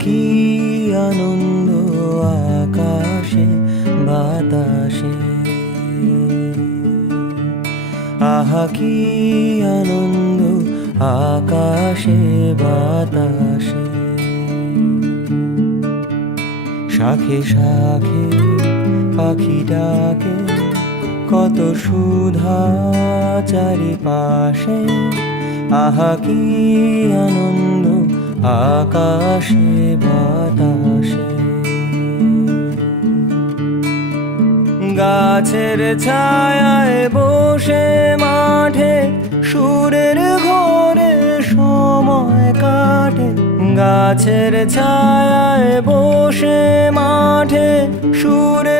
কি আনন্দ আকাশে, বাতাসে। আহা, কি আনন্দ আকাশে, বাতাসে। শাখে শাখে পাখি ডাকে, কত সুধা চারিপাশে। আহা, কি আনন্দ আকাশে, বাতাসে। গাছের ছায়ায় বসে মাঠে, সুরের ঘরে সময় কাটে। গাছের ছায়ায় বসে মাঠে, সুরের